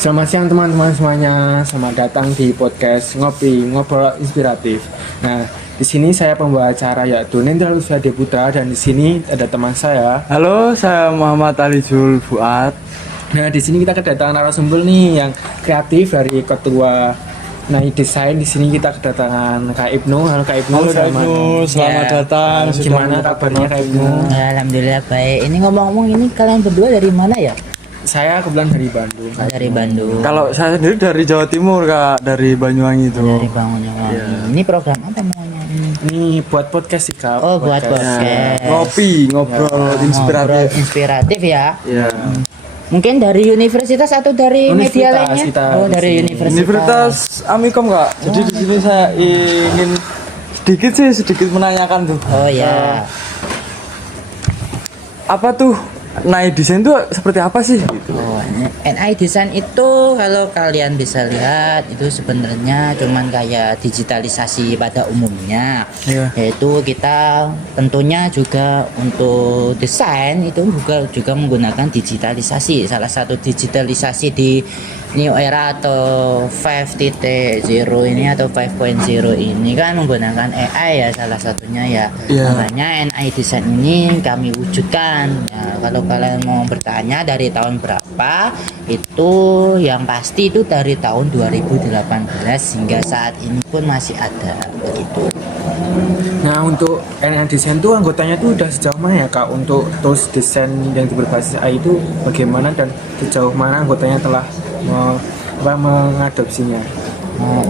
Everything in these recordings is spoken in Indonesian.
Selamat siang teman-teman semuanya. Selamat datang di podcast Ngopi Ngobrol Inspiratif. Nah, di sini saya pembawa acara yaitu Nendra Lusiade Putra dan di sini ada teman saya. Halo, saya Muhammad Ali Jul Fuad. Nah, di sini kita kedatangan narasumber nih yang kreatif dari ketua Nai Desain. Di sini kita kedatangan Kak Ibnu. Halo Kak Ibnu. Halo Kak Ibnu, selamat datang. Gimana kabarnya Kak Ibnu? Alhamdulillah baik. Ini ngomong-ngomong, ini kalian berdua dari mana ya? Saya kebetulan dari Bandung. Dari Bandung. Kalau saya sendiri dari Jawa Timur, Kak, dari Banyuwangi itu. Dari Banyuwangi. Ini program apa namanya? Ini buat podcast sih Kak. Oh, buat podcast. Ngopi, ngobrol inspiratif. Ngobrol inspiratif ya. Ya. Mungkin dari universitas atau dari media Universitas lainnya? kita Oh, di dari sini. universitas. Amikom, Kak. Jadi di sini saya ingin sedikit menanyakan tuh. Oh ya. Apa tuh Nai Desain tuh seperti apa sih gitu? Oh, NI Design itu kalau kalian bisa lihat itu sebenarnya cuman kayak digitalisasi pada umumnya. Iya. Yaitu kita tentunya juga untuk desain itu juga menggunakan digitalisasi. Salah satu digitalisasi di new era atau 5.0 ini atau 5.0 ini kan menggunakan AI ya salah satunya ya. Iya. Makanya NI Design ini kami wujudkan. Ya, kalau kalian mau bertanya dari tahun berapa, itu yang pasti itu dari tahun 2018 hingga saat ini pun masih ada begitu. Nah, untuk NN Design itu anggotanya itu udah sejauh mana ya Kak? Untuk tools desain yang berbasis AI itu bagaimana dan sejauh mana anggotanya telah mengadopsinya?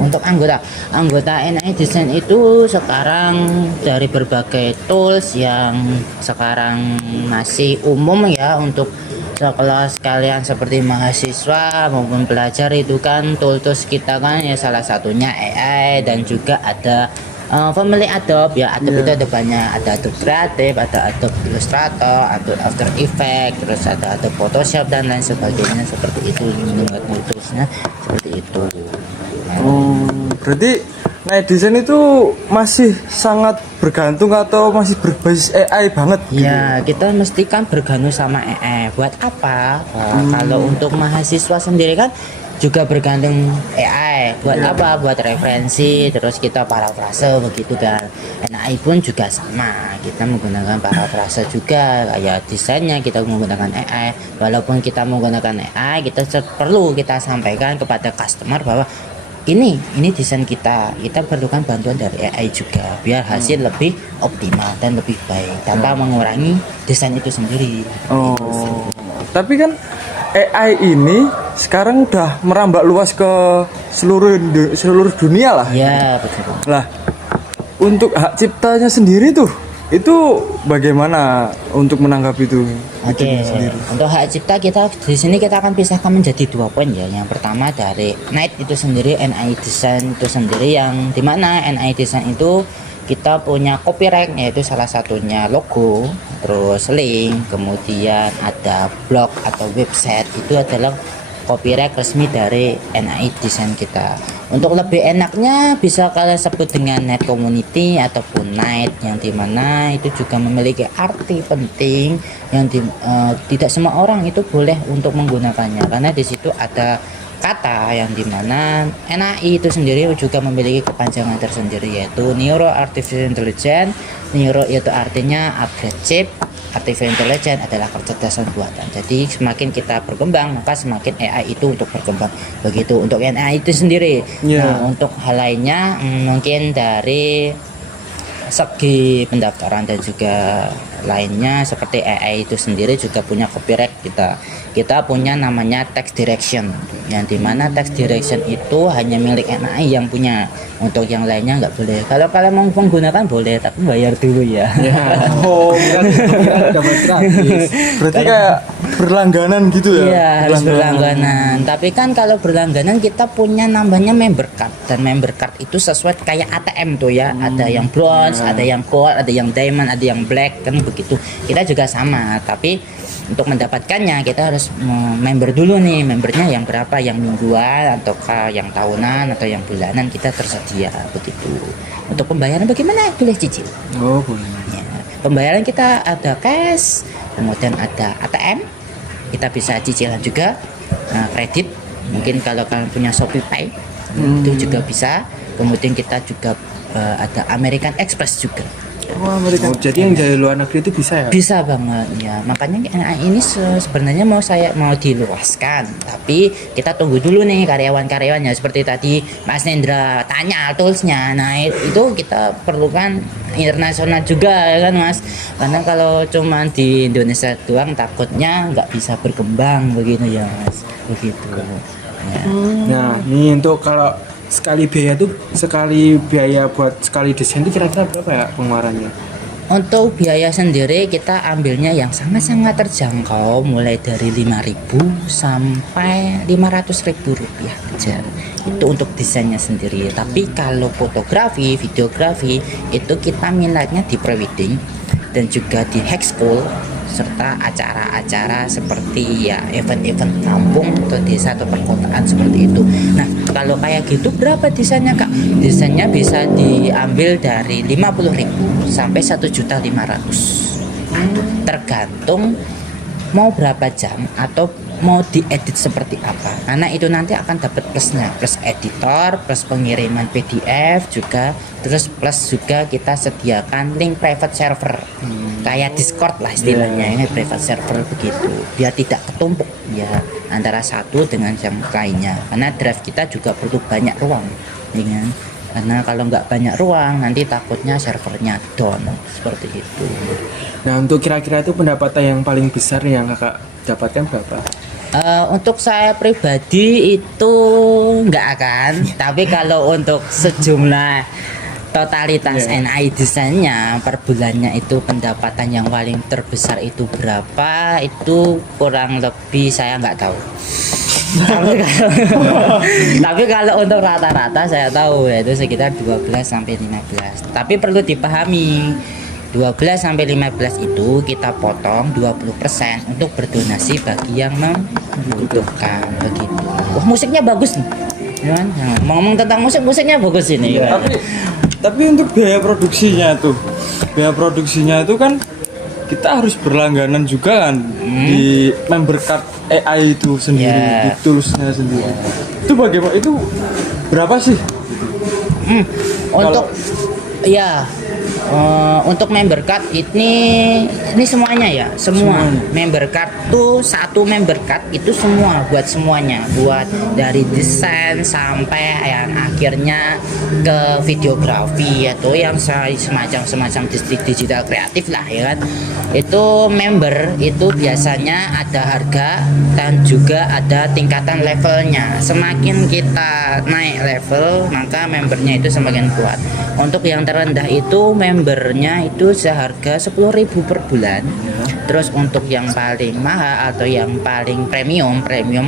Untuk anggota NI Design itu sekarang dari berbagai tools yang sekarang masih umum ya untuk sekelas kalian seperti mahasiswa maupun pelajar itu kan tools kita kan ya salah satunya AI dan juga ada family Adobe ya. Adobe itu ada banyak, ada Adobe Creative, ada Adobe Illustrator, ada After Effects, terus ada Adobe Photoshop dan lain sebagainya seperti itu menurut toolsnya seperti itu. Berarti Nai Desain itu masih sangat bergantung atau masih berbasis AI banget gitu? Ya, kita mesti kan bergantung sama AI. Buat apa? Kalau untuk mahasiswa sendiri kan juga bergantung AI. Buat apa? Buat referensi, terus kita parafrase begitu kan. NI pun juga sama. Kita menggunakan parafrase juga. Kayak desainnya kita menggunakan AI. Walaupun kita menggunakan AI, kita perlu kita sampaikan kepada customer bahwa ini desain kita perlukan bantuan dari AI juga biar hasil lebih optimal dan lebih baik tanpa mengurangi desain itu sendiri. Oh, tapi kan AI ini sekarang udah merambah luas ke seluruh dunia lah. Ya betul. Lah, untuk hak ciptanya sendiri tuh itu bagaimana untuk menanggapi itu? Oke, untuk hak cipta kita di sini kita akan pisahkan menjadi 2 poin ya. Yang pertama dari NI itu sendiri, NI Design itu sendiri yang dimana NI Design itu kita punya copyright yaitu salah satunya logo, terus link, kemudian ada blog atau website itu adalah copyright resmi dari NI Design kita. Untuk lebih enaknya bisa kalian sebut dengan net community ataupun night yang dimana itu juga memiliki arti penting yang tidak semua orang itu boleh untuk menggunakannya karena di situ ada kata yang dimana NAI itu sendiri juga memiliki kepanjangan tersendiri yaitu Neuro Artificial Intelligence. Neuro itu artinya upgrade chip, Artificial Intelligence adalah kecerdasan buatan. Jadi semakin kita berkembang maka semakin AI itu untuk berkembang begitu untuk NAI itu sendiri. Nah untuk hal lainnya mungkin dari segi pendaftaran dan juga lainnya seperti AI itu sendiri juga punya copyright kita punya namanya text direction yang dimana text direction itu hanya milik NAI yang punya, untuk yang lainnya nggak boleh. Kalau kalian mau menggunakan boleh tapi bayar dulu ya. Oh, berarti kayak berlangganan gitu ya? Iya harus berlangganan. Tapi kan kalau berlangganan kita punya namanya member card dan member card itu sesuai kayak ATM tuh ya. Ada yang bronze, ada yang gold, ada yang diamond, ada yang black kan begitu. Kita juga sama tapi untuk mendapatkannya kita harus member dulu nih, membernya yang berapa, yang mingguan ataukah yang tahunan atau yang bulanan kita tersedia begitu. Untuk pembayaran bagaimana? Boleh cicil. Oh, boleh. Ya, pembayaran kita ada cash, kemudian ada ATM, kita bisa cicilan juga, kredit Mungkin kalau kalian punya Shopify itu juga bisa. Kemudian kita juga ada American Express juga. Oh, jadi yang dari luar negeri itu bisa ya? Bisa banget ya. Makanya ini sebenarnya mau diluaskan, tapi kita tunggu dulu nih karyawan-karyawannya seperti tadi Mas Nendra tanya toolsnya. Nah itu kita perlukan internasional juga ya kan Mas. Karena kalau cuma di Indonesia doang takutnya nggak bisa berkembang begitu ya Mas. Begitu. Ya. Nah, ini untuk kalau sekali biaya buat sekali desain itu kira-kira berapa ya pengeluarannya? Untuk biaya sendiri kita ambilnya yang sangat-sangat terjangkau mulai dari 5.000 sampai 500.000 rupiah aja. Itu untuk desainnya sendiri. Tapi kalau fotografi, videografi itu kita minatnya di prewedding dan juga di high school serta acara-acara seperti ya event-event kampung atau desa atau perkotaan seperti itu. Nah kalau kayak gitu berapa desainnya Kak? Desainnya bisa diambil dari 50.000 sampai 1.500.000 tergantung mau berapa jam atau mau diedit seperti apa, karena itu nanti akan dapat plusnya, plus editor, plus pengiriman PDF juga, terus plus juga kita sediakan link private server kayak Discord lah istilahnya. Ini private server begitu biar tidak ketumpuk ya antara satu dengan yang lainnya, karena drive kita juga perlu banyak ruang ya kan? Karena kalau nggak banyak ruang nanti takutnya servernya down seperti itu. Nah, untuk kira-kira itu pendapatan yang paling besar yang kakak dapatkan berapa? Untuk saya pribadi itu nggak akan, tapi kalau untuk sejumlah totalitas NI desainnya per bulannya itu pendapatan yang paling terbesar itu berapa, itu kurang lebih saya nggak tahu. Tapi kalau untuk rata-rata saya tahu yaitu sekitar 12 sampai 15. Tapi perlu dipahami 12 sampai 15 itu kita potong 20% untuk berdonasi bagi yang membutuhkan begitu. Wah, musiknya bagus nih. Ya kan? Nah, ngomong tentang musiknya bagus ini. Ya. Tapi untuk biaya produksinya itu kan kita harus berlangganan juga kan di member card AI itu sendiri, di toolsnya sendiri. Itu bagaimana? Itu berapa sih? Untuk untuk member card ini semuanya ya, semua member card tuh satu member card itu semua buat semuanya, buat dari desain sampai yang akhirnya ke videografi atau yang semacam digital kreatif lah ya kan. Itu member itu biasanya ada harga dan juga ada tingkatan levelnya. Semakin kita naik level maka membernya itu semakin kuat. Untuk yang terendah itu membernya itu seharga 10.000 per bulan. Terus untuk yang paling mahal atau yang paling premium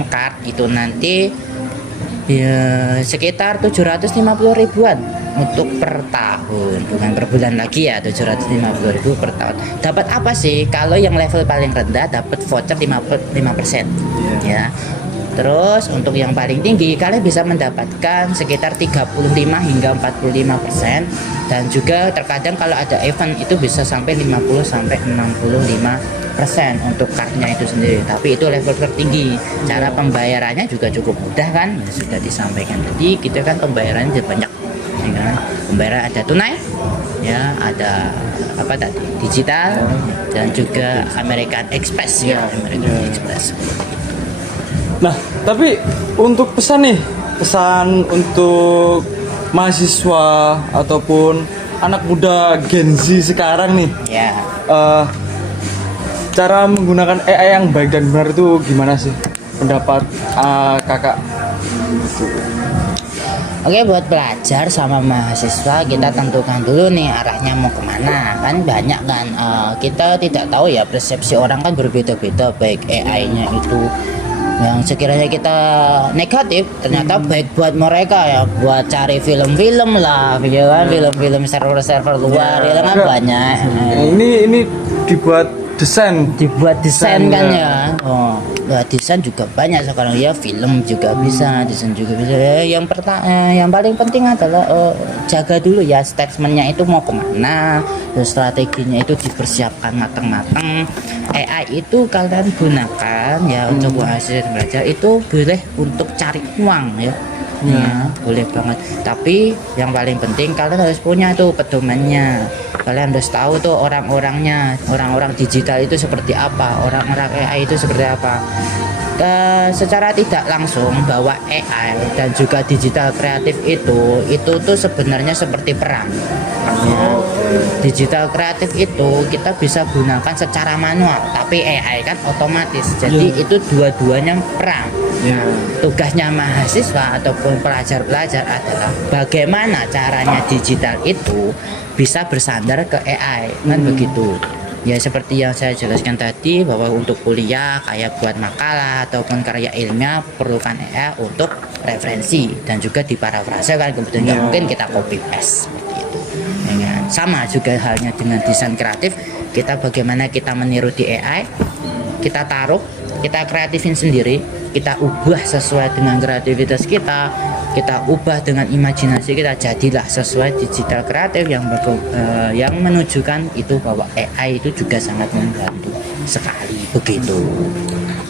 card itu nanti ya sekitar 750 ribuan untuk per tahun, bukan per bulan lagi ya, 750.000 per tahun. Dapat apa sih? Kalau yang level paling rendah dapat voucher 5% ya. Terus untuk yang paling tinggi kalian bisa mendapatkan sekitar 35 hingga 45%, dan juga terkadang kalau ada event itu bisa sampai 50 sampai 65% untuk cardnya itu sendiri. Tapi itu level tertinggi. Cara pembayarannya juga cukup mudah kan, ya, sudah disampaikan tadi. Kita kan pembayarannya banyak, ya kan? Pembayaran ada tunai, ya ada apa tadi digital dan juga American Express ya, American Express. Nah, tapi untuk pesan untuk mahasiswa ataupun anak muda Gen Z sekarang nih, Ya. Cara menggunakan AI yang baik dan benar itu gimana sih pendapat kakak? Oke, buat pelajar sama mahasiswa kita tentukan dulu nih arahnya mau kemana. Kan banyak kan, kita tidak tahu ya, persepsi orang kan berbeda-beda, baik AI-nya itu yang sekiranya kita negatif ternyata baik buat mereka ya, buat cari film-film lah, ya kan, film-film server-server luar ya kan banyak. Ini dibuat desain Dibuat desain kan ya. Oh, desain juga banyak sekarang ya, film juga bisa, desain juga bisa. Yang paling penting adalah jaga dulu ya statementnya itu mau kemana, terus strateginya itu dipersiapkan matang-matang. AI itu kalian gunakan ya untuk hasil belajar itu boleh untuk cari uang ya. Ya, boleh banget. Tapi yang paling penting kalian harus punya tuh pedomannya. Kalian harus tahu tuh orang-orangnya, orang-orang digital itu seperti apa, orang-orang AI itu seperti apa. Secara tidak langsung bahwa AI dan juga digital kreatif itu tuh sebenarnya seperti perang. Ya. Digital kreatif itu kita bisa gunakan secara manual, tapi AI kan otomatis. Jadi itu dua-duanya perang. Tugasnya mahasiswa ataupun pelajar-pelajar adalah bagaimana caranya digital itu bisa bersandar ke AI, kan begitu. Ya seperti yang saya jelaskan tadi bahwa untuk kuliah kayak buat makalah ataupun karya ilmiah perlukan AI untuk referensi dan juga diparafrase kan, kemudian nggak mungkin kita copy paste seperti itu. Ya, sama juga halnya dengan desain kreatif, kita bagaimana kita meniru di AI, kita taruh, kita kreatifin sendiri, kita ubah sesuai dengan kreativitas kita ubah dengan imajinasi kita, jadilah sesuai digital kreatif yang menunjukkan itu bahwa AI itu juga sangat membantu sekali begitu.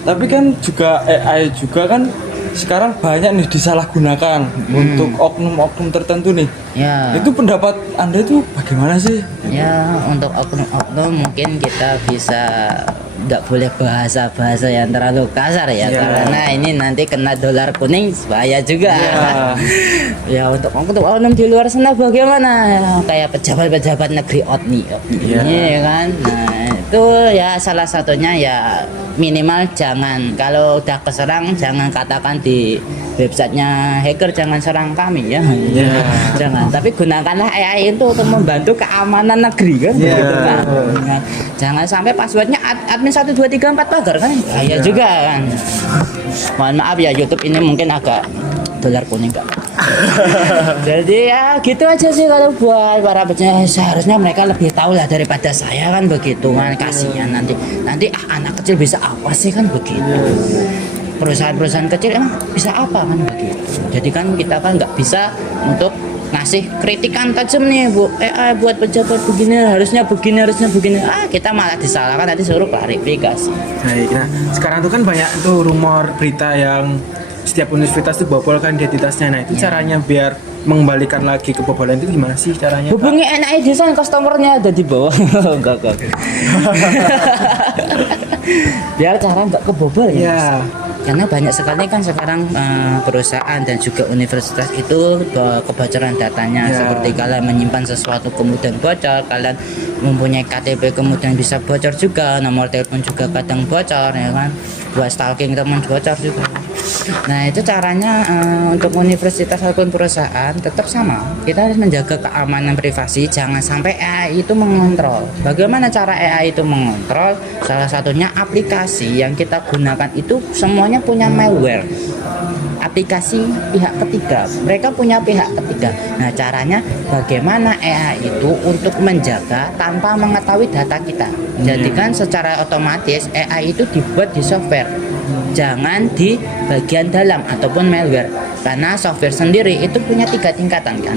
Tapi kan juga AI juga kan sekarang banyak nih disalahgunakan untuk oknum-oknum tertentu nih. Ya. Itu pendapat Anda itu bagaimana sih? Ya, untuk oknum-oknum mungkin kita bisa nggak boleh bahasa yang terlalu kasar ya, karena ini nanti kena dolar kuning bahaya juga. Ya untuk oknum di luar sana bagaimana ya, kayak pejabat-pejabat negeri OTNI ya kan. Nah itu ya salah satunya ya minimal jangan, kalau udah keserang jangan katakan di websitenya hacker jangan serang kami ya. Jangan, tapi gunakanlah AI itu untuk membantu keamanan negeri kan. Nah, jangan sampai passwordnya admin 1 2 3 4 pagar kan, bahaya juga kan. Mohon maaf ya YouTube ini mungkin agak dolar kuning kak. Jadi ya gitu aja sih kalau buat para pejabat, seharusnya mereka lebih tahu lah daripada saya kan begitu kan, kasihan nanti anak kecil bisa apa sih kan begitu. Perusahaan-perusahaan kecil emang bisa apa kan begitu. Jadi kan kita kan nggak bisa untuk ngasih kritikan tajam nih buat pejabat begini harusnya begini, kita malah disalahkan, nanti suruh klarifikasi. Baik, nah sekarang tuh kan banyak tuh rumor berita yang setiap universitas tuh bobolkan identitasnya. Nah itu caranya biar mengembalikan lagi kebobolan itu gimana sih caranya? Hubungi NI Design, customernya ada di bawah. enggak. Biar cara nggak kebobol ya. Karena banyak sekali kan sekarang perusahaan dan juga universitas itu kebocoran datanya. Seperti kalian menyimpan sesuatu kemudian bocor, kalian mempunyai KTP kemudian bisa bocor juga, nomor telepon juga kadang bocor ya kan, buat stalking teman bocor juga. Nah itu caranya untuk universitas ataupun perusahaan tetap sama, kita harus menjaga keamanan privasi, jangan sampai AI itu mengontrol. Bagaimana cara AI itu mengontrol? Salah satunya aplikasi yang kita gunakan itu semuanya punya malware, aplikasi pihak ketiga, mereka punya pihak ketiga. Nah caranya bagaimana AI itu untuk menjaga tanpa mengetahui data kita. Jadi kan secara otomatis AI itu dibuat di software, jangan di bagian dalam ataupun malware, karena software sendiri itu punya 3 tingkatan kan,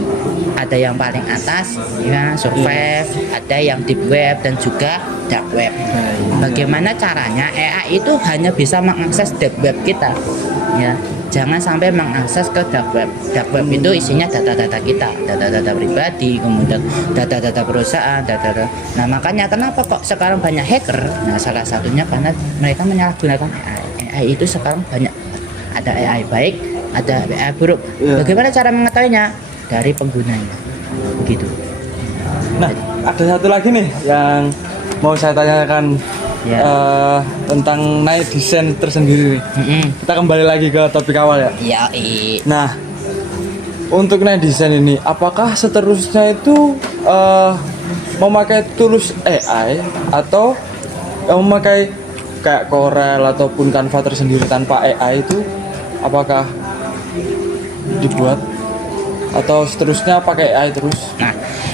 ada yang paling atas ya survive, ada yang deep web dan juga dark web. Bagaimana caranya AI itu hanya bisa mengakses dark web kita ya, jangan sampai mengakses ke dark web. Dark web itu isinya data-data kita, data-data pribadi, kemudian data-data perusahaan, data-data. Nah makanya kenapa kok sekarang banyak hacker? Nah salah satunya karena mereka menyalahgunakan AI. AI itu sekarang banyak, ada AI baik, ada AI buruk. Bagaimana cara mengetahuinya? Dari penggunanya, begitu. Nah ada satu lagi nih yang mau saya tanyakan tentang Night Design tersendiri. Kita kembali lagi ke topik awal ya. Nah untuk Night Design ini apakah seterusnya itu memakai tools AI atau memakai kayak Corel ataupun Canva tersendiri tanpa AI itu, apakah dibuat atau seterusnya pakai AI terus? Nah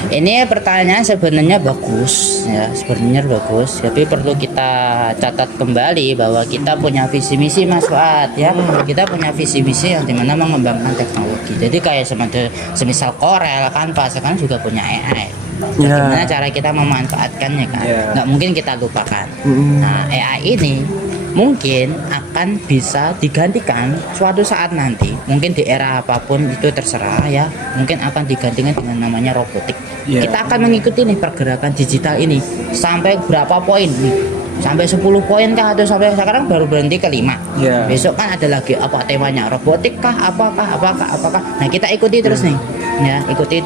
Ini pertanyaan sebenarnya bagus ya, sebenarnya bagus. Tapi perlu kita catat kembali bahwa kita punya visi misi Mas Fuad ya. Kita punya visi misi yang dimana mengembangkan teknologi. Jadi kayak semisal Corel, Canva sekarang juga punya AI. Bagaimana cara kita memanfaatkannya kan? Nggak mungkin kita lupakan. Nah, AI ini mungkin akan bisa digantikan suatu saat nanti. Mungkin di era apapun itu terserah ya. Mungkin akan digantikan dengan namanya robotik. Kita akan mengikuti nih pergerakan digital ini sampai berapa poin nih? Sampai 10 poin kah atau sampai sekarang baru berhenti ke 5. Besok kan ada lagi apa temanya? Robotik kah? Apakah? Nah, kita ikuti terus nih. Ya, ikuti.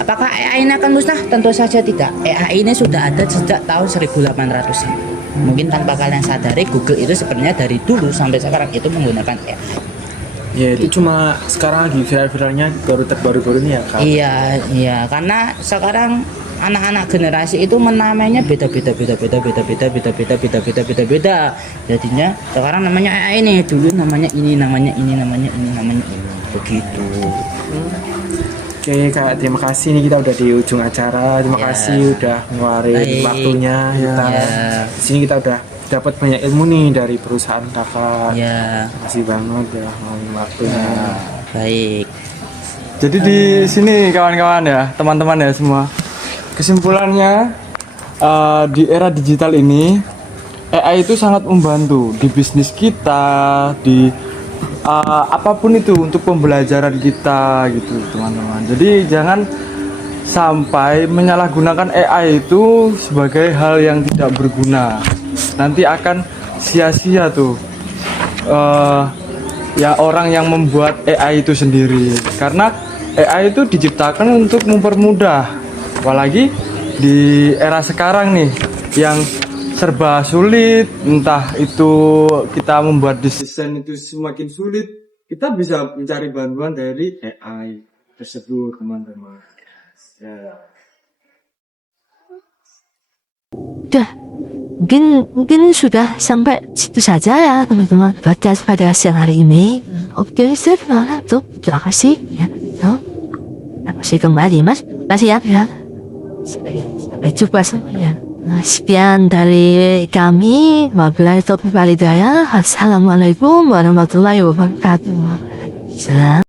Apakah AI ini akan musnah? Tentu saja tidak. AI ini sudah ada sejak tahun 1800-an. Mungkin tanpa kalian sadari, Google itu sebenarnya dari dulu sampai sekarang itu menggunakan AI. Ya, itu cuma sekarang lagi viral-viralnya baru-baru ini ya Kak? Iya, karena sekarang anak-anak generasi itu menamainya beda-beda. Jadinya sekarang namanya AI ini, dulu namanya ini. Begitu. Oke Kak, terima kasih nih, kita udah di ujung acara. Terima kasih udah ngeluarin waktunya kita. Di sini kita udah dapat banyak ilmu nih dari perusahaan Kakak. Terima kasih banget ya ngeluarin waktunya. Baik. Jadi di sini kawan-kawan ya, teman-teman ya semua. Kesimpulannya di era digital ini AI itu sangat membantu di bisnis kita, di apapun itu untuk pembelajaran kita gitu teman-teman. Jadi jangan sampai menyalahgunakan AI itu sebagai hal yang tidak berguna. Nanti akan sia-sia tuh ya orang yang membuat AI itu sendiri. Karena AI itu diciptakan untuk mempermudah, apalagi di era sekarang nih yang serba sulit, entah itu kita membuat desain itu semakin sulit, kita bisa mencari bantuan dari AI tersebut teman-teman. Udah, mungkin sudah sampai situ saja ya teman-teman podcast pada siang hari ini. Oke, terima kasih ya. Terima kasih kembali Mas. Terima kasih ya. Sampai jumpa semuanya. Sekian dari kami, wabillahi taufiq wal hidayah. Assalamualaikum warahmatullahi wabarakatuh. Salam.